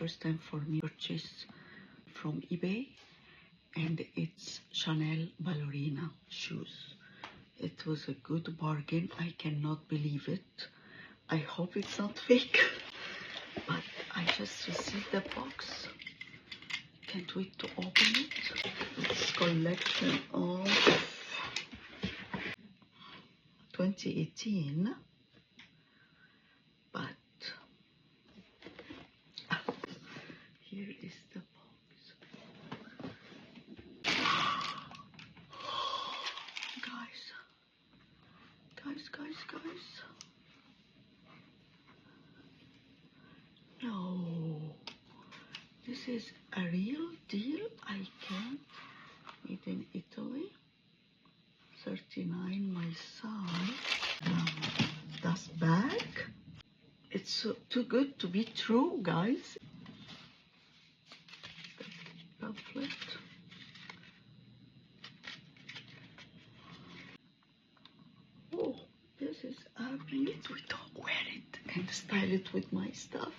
first time for me purchase from eBay, and it's Chanel Ballerina shoes. It was a good bargain. I cannot believe it. I hope it's not fake. But I just received the box. Can't wait to open it. It's collection of 2018. But here is the box. Guys. No, this is a real deal. I can't. Made in Italy. 39 my size. Das bag. It's so, too good to be true, guys. The pamphlet. Oh, this is ugly. We don't wear it and style it with my stuff.